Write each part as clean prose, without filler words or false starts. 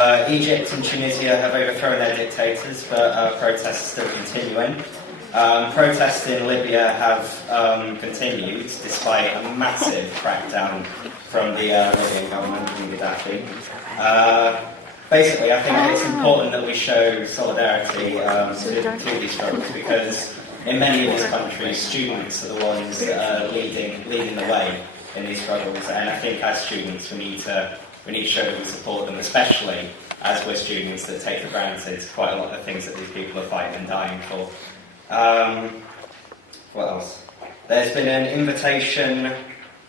Egypt and Tunisia have overthrown their dictators, but protests are still continuing. Protests in Libya have continued despite a massive crackdown from the Libyan government and Gaddafi. Basically, I think it's important that we show solidarity to these struggles because in many of these countries, students are the ones that are leading the way in these struggles, and I think as students we need to show that we support them, especially as we're students that take for granted quite a lot of the things that these people are fighting and dying for. What else? There's been an invitation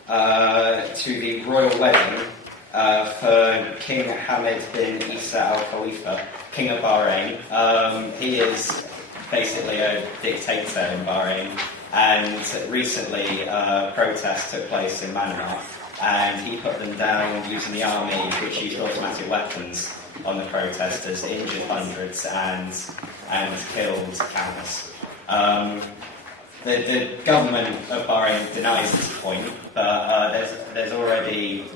to the royal wedding for King Hamad bin Isa Al Khalifa, King of Bahrain. He is basically a dictator in Bahrain, and recently protests took place in Manama, and he put them down using the army, which used automatic weapons on the protesters, injured hundreds and killed countless. The government of Bahrain denies this point, but there's already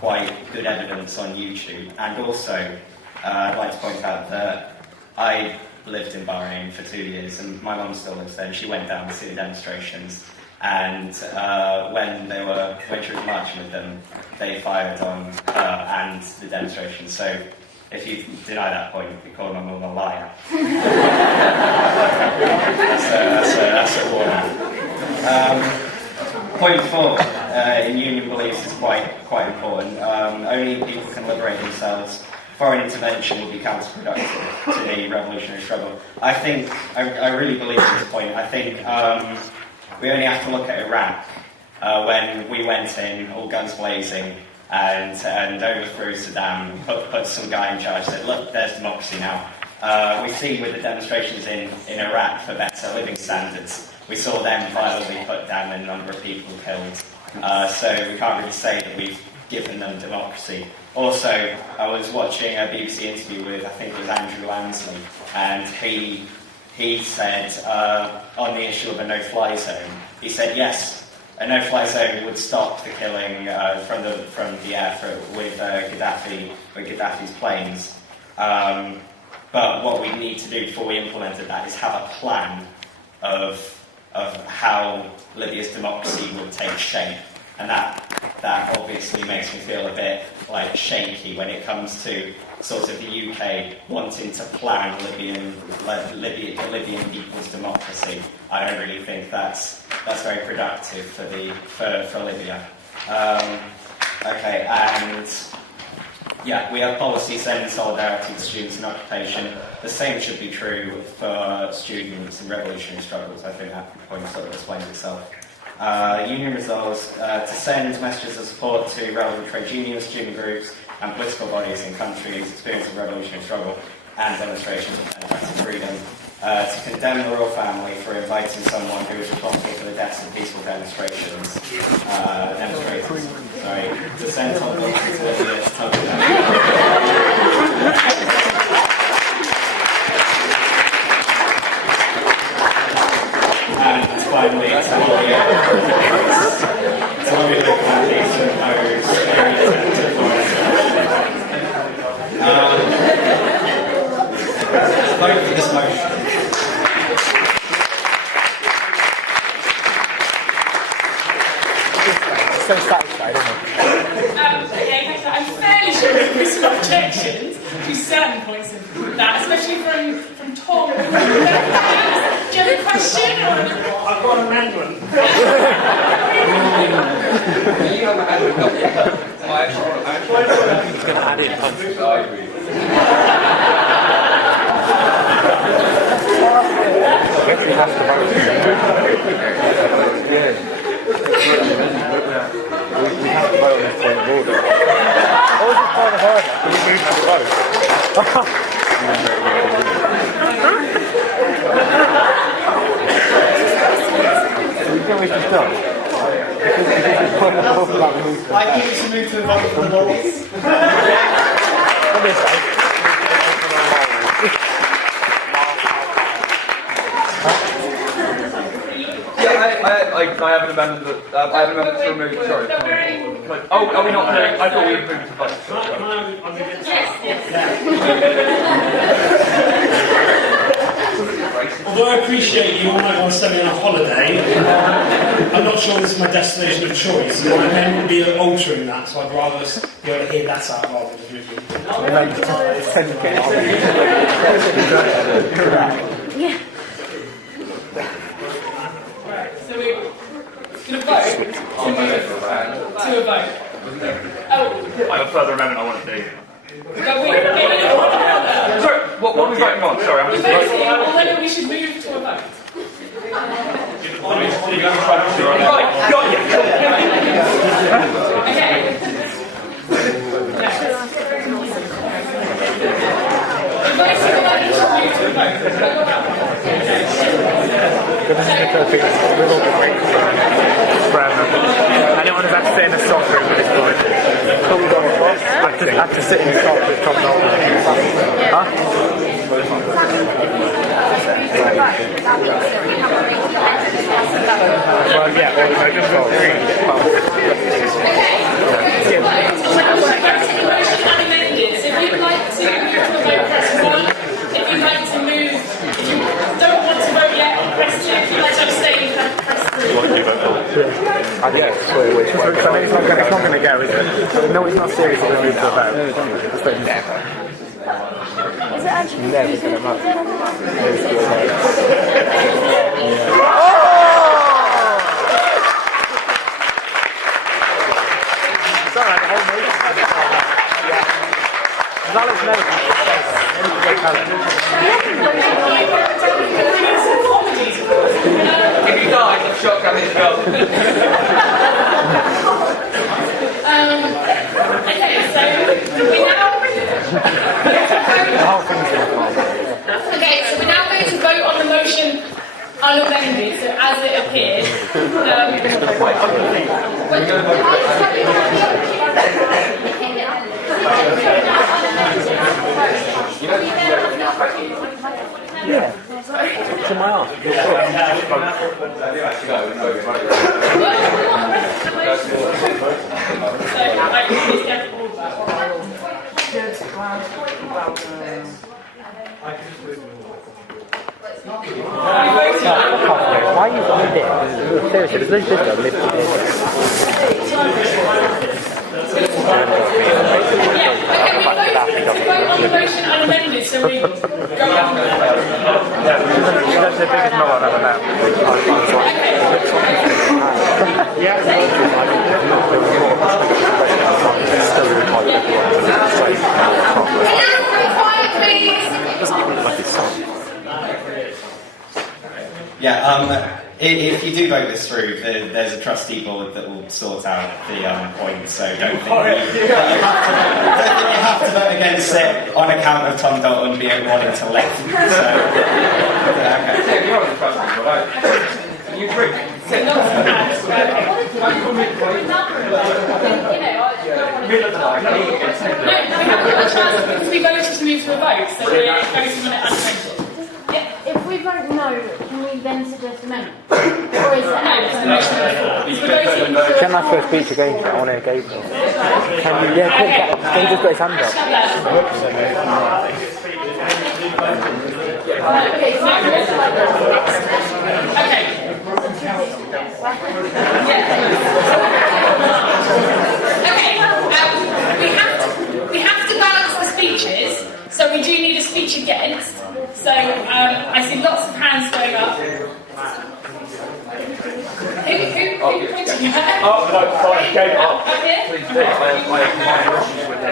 quite good evidence on YouTube, and also I'd like to point out that I lived in Bahrain for 2 years, and my mum still lives there, and she went down to see the demonstrations. And when she was marching with them, they fired on her and the demonstration. So if you deny that point, you call my mum a liar. that's a warning. Point 4 in union beliefs is quite important. Only people can liberate themselves. Foreign intervention will be counterproductive to the revolutionary struggle. I really believe at this point. I think we only have to look at Iraq when we went in, all guns blazing, and overthrew Saddam, put some guy in charge, said, look, there's democracy now. We see with the demonstrations in Iraq for better living standards, we saw them violently put down and a number of people killed. So we can't really say that we've given them democracy. Also, I was watching a BBC interview with, I think it was Andrew Lansley, and he said, on the issue of a no-fly zone, he said, yes, a no-fly zone would stop the killing from the air with Gaddafi's planes. But what we need to do before we implemented that is have a plan of how Libya's democracy would take shape. And that obviously makes me feel a bit like shaky when it comes to sort of the UK wanting to plan the Libyan people's democracy. I don't really think that's very productive for Libya. Okay, and yeah, we have policies sending solidarity to students in occupation. The same should be true for students in revolutionary struggles. I think that point sort of explains itself. Union resolves to send messages of support to relevant trade unions, student groups and political bodies in countries experiencing revolutionary struggle and demonstrations of democratic freedom, to condemn the royal family for inviting someone who is responsible for the deaths of peaceful demonstrators, to send Tom Wilson to Libya to tell them and finally, to lobby the communities to impose very attentive foreign vote for this motion. So satisfied, isn't it? Okay, I'm fairly sure there's some objections to certain points of that, especially from Tom. Do you have a question? I've got an amendment. You have an amendment. He's going to add in Tom. I agree. I guess we have to vote. We have to vote on this point of order. What was this point of order? Can we move to the vote? So we think we should stop. Because this point of order about the move to the I think we should move to the vote for the laws. What is that? Yeah, I have an amendment to remove. Sorry. Oh, are we not playing? I thought we were moving to vote. Although I appreciate you all might want to send me on a holiday, I'm not sure this is my destination of choice. And my men would be altering that, so I'd rather be able to hear that out rather than just moving. So we're going to vote to a vote. Oh, I have a further amendment I want to do. Sorry, what are we voting on? Sorry, I'm just basically, or whether we should move to a vote. Right, got you. Okay. The vote is whether we should move to a vote. Anyone who's had to sit in a stock room at this point? Have to sit in a stock with Tom Dalton. Huh? Well, yeah, or I just got If you'd like to move to a vote, press 1. If you'd like to move, if you don't want to vote yet, press 2. If you'd like to abstain, press 3. I guess. I know it's not going to go, is it? No, it's not serious if we move to a vote. Never. Is it actually never going to matter? Sorry, the whole nation. Alex knows. If you die, the shotgun is gone. Okay, so we now. Okay, so we're now going to vote on the motion unamended, so as it appears. Yeah. It's in my arm. Why are you on this? Seriously, there's no video lifted in. Vote on the motion unamended, so we go on. That's the biggest knob I've ever met. Yeah, if you do vote this through, there's a trustee board that will sort out the points, so don't think you have to vote against it on account of Tom Dalton being wanting to leave. So, okay. Yeah, you're on the trustee board, you drink. Because we voted to move to a vote, so we're voting on it unamended. If we vote no, can we then suggest amendment? Or is that No, it's the motion before. Can I ask for a speech against it? I want to engage them. Can you? Yeah, quick, can you just put his hand up? Okay. Okay, we have to balance the speeches, so we do need a speech against. So I see lots of hands going up. Who pointed you at? Oh, no, fine, go Up here? Please do. I have issues with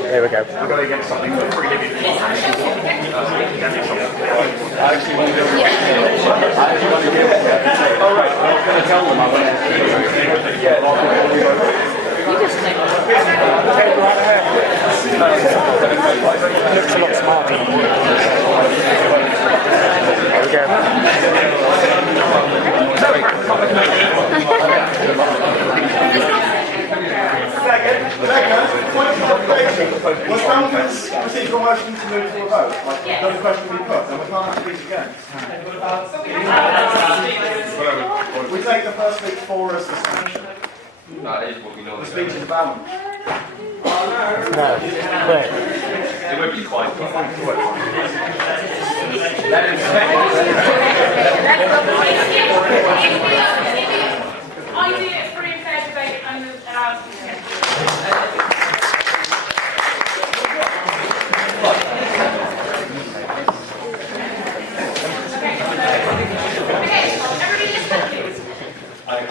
Here we go. I've got to get something for free living. I actually want to do it. All right, I was going to tell them I went. Looks a lot smarter. There we go. What's wrong with this procedural motion to move to a vote? Like, no question will be put, and we can't have speech against. We take the first speech for as suspension. That is what we normally The speech do. is balanced. No. Wait. It would be quite fun. I do it free and fair debate and allow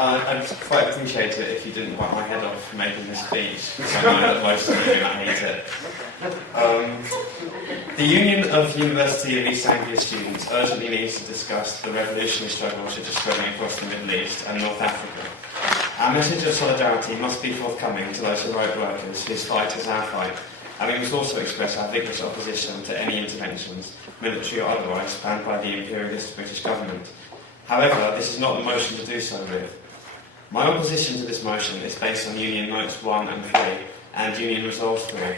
I'd quite appreciate it if you didn't whack my head off for making this speech, because I know that most of you hate it. The Union of University of East Anglia Students urgently needs to discuss the revolutionary struggle which is spreading across the Middle East and North Africa. Our message of solidarity must be forthcoming to those heroic workers whose fight is our fight, and we must also express our vigorous opposition to any interventions, military or otherwise, planned by the imperialist British government. However, this is not the motion to do so with. My opposition to this motion is based on Union Notes 1 and 3 and Union Resolve 3.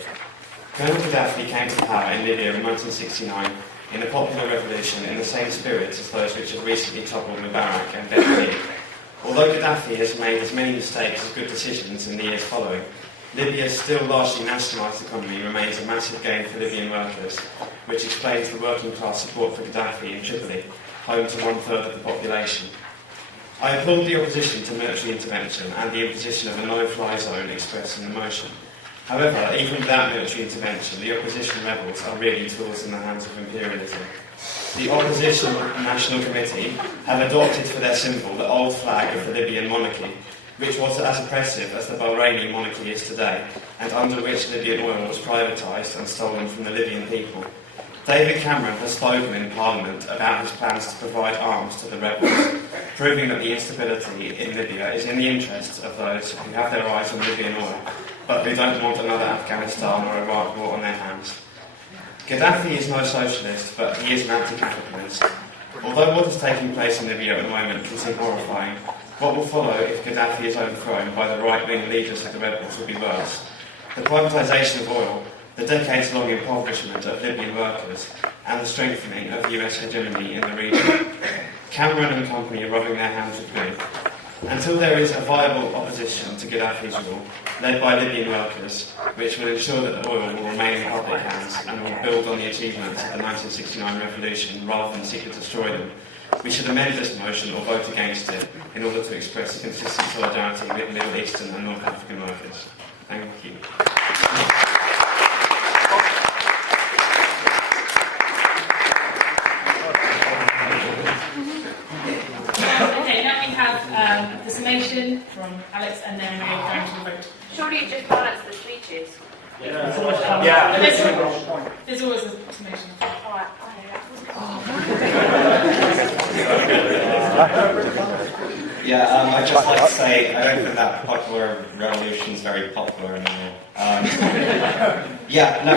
Colonel Gaddafi came to power in Libya in 1969 in a popular revolution in the same spirit as those which have recently toppled Mubarak and Ben Ali. Although Gaddafi has made as many mistakes as good decisions in the years following, Libya's still largely nationalised economy remains a massive gain for Libyan workers, which explains the working class support for Gaddafi in Tripoli, home to 1/3 of the population. I applaud the opposition to military intervention and the imposition of a no-fly zone expressed in the motion. However, even without military intervention, the opposition rebels are really tools in the hands of imperialism. The Opposition National Committee have adopted for their symbol the old flag of the Libyan monarchy, which was as oppressive as the Bahraini monarchy is today, and under which Libyan oil was privatised and stolen from the Libyan people. David Cameron has spoken in Parliament about his plans to provide arms to the rebels, proving that the instability in Libya is in the interests of those who have their eyes on Libyan oil, but who don't want another Afghanistan or Iraq war on their hands. Gaddafi is no socialist, but he is an anti-capitalist. Although what is taking place in Libya at the moment can seem horrifying, what will follow if Gaddafi is overthrown by the right-wing leaders of the rebels will be worse. The privatisation of oil, the decades-long impoverishment of Libyan workers, and the strengthening of US hegemony in the region. Cameron and company are rubbing their hands with glue. Until there is a viable opposition to Gaddafi's rule, led by Libyan workers, which will ensure that the oil will remain in public hands and will build on the achievements of the 1969 revolution rather than seek to destroy them, we should amend this motion or vote against it in order to express a consistent solidarity with Middle Eastern and North African workers. Thank you. Okay, now we have the summation from Alex, and then we're going to the vote. Surely you just balance the speeches. There's always a summation. Alright, Yeah, I'd just like to say, I don't think that popular revolution is very popular anymore. Yeah, no,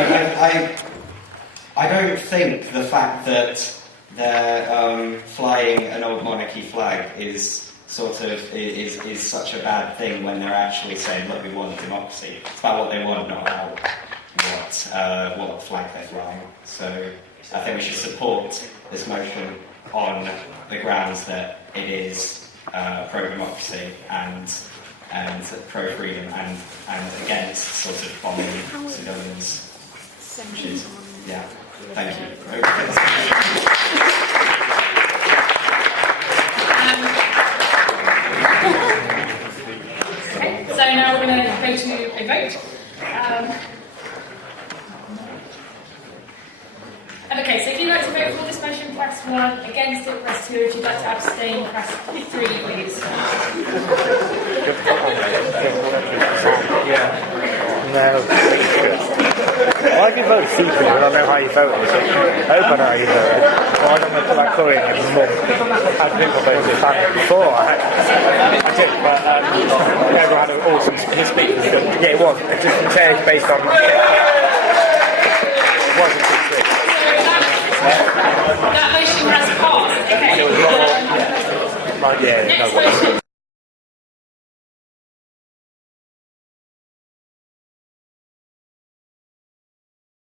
I don't think the fact that they're flying an old monarchy flag is is such a bad thing when they're actually saying, look, we want democracy. It's about what they want, not about what flag they're flying. So I think we should support this motion on the grounds that it is pro-democracy and pro-freedom and against sort of bombing civilians. Which is, yeah, thank you. So now we're going to go to a vote. Okay, so if you'd like to vote for this motion, press 1. Against it, press 2. If you'd like to abstain, press 3, please. No. Why do you vote secretly? I don't know how you voted. I hope I know how you voted. Well, I don't know put that curry in your mum. I think I voted this time before. I did, but everyone had an awesome speech. Yeah, it was. It's just based on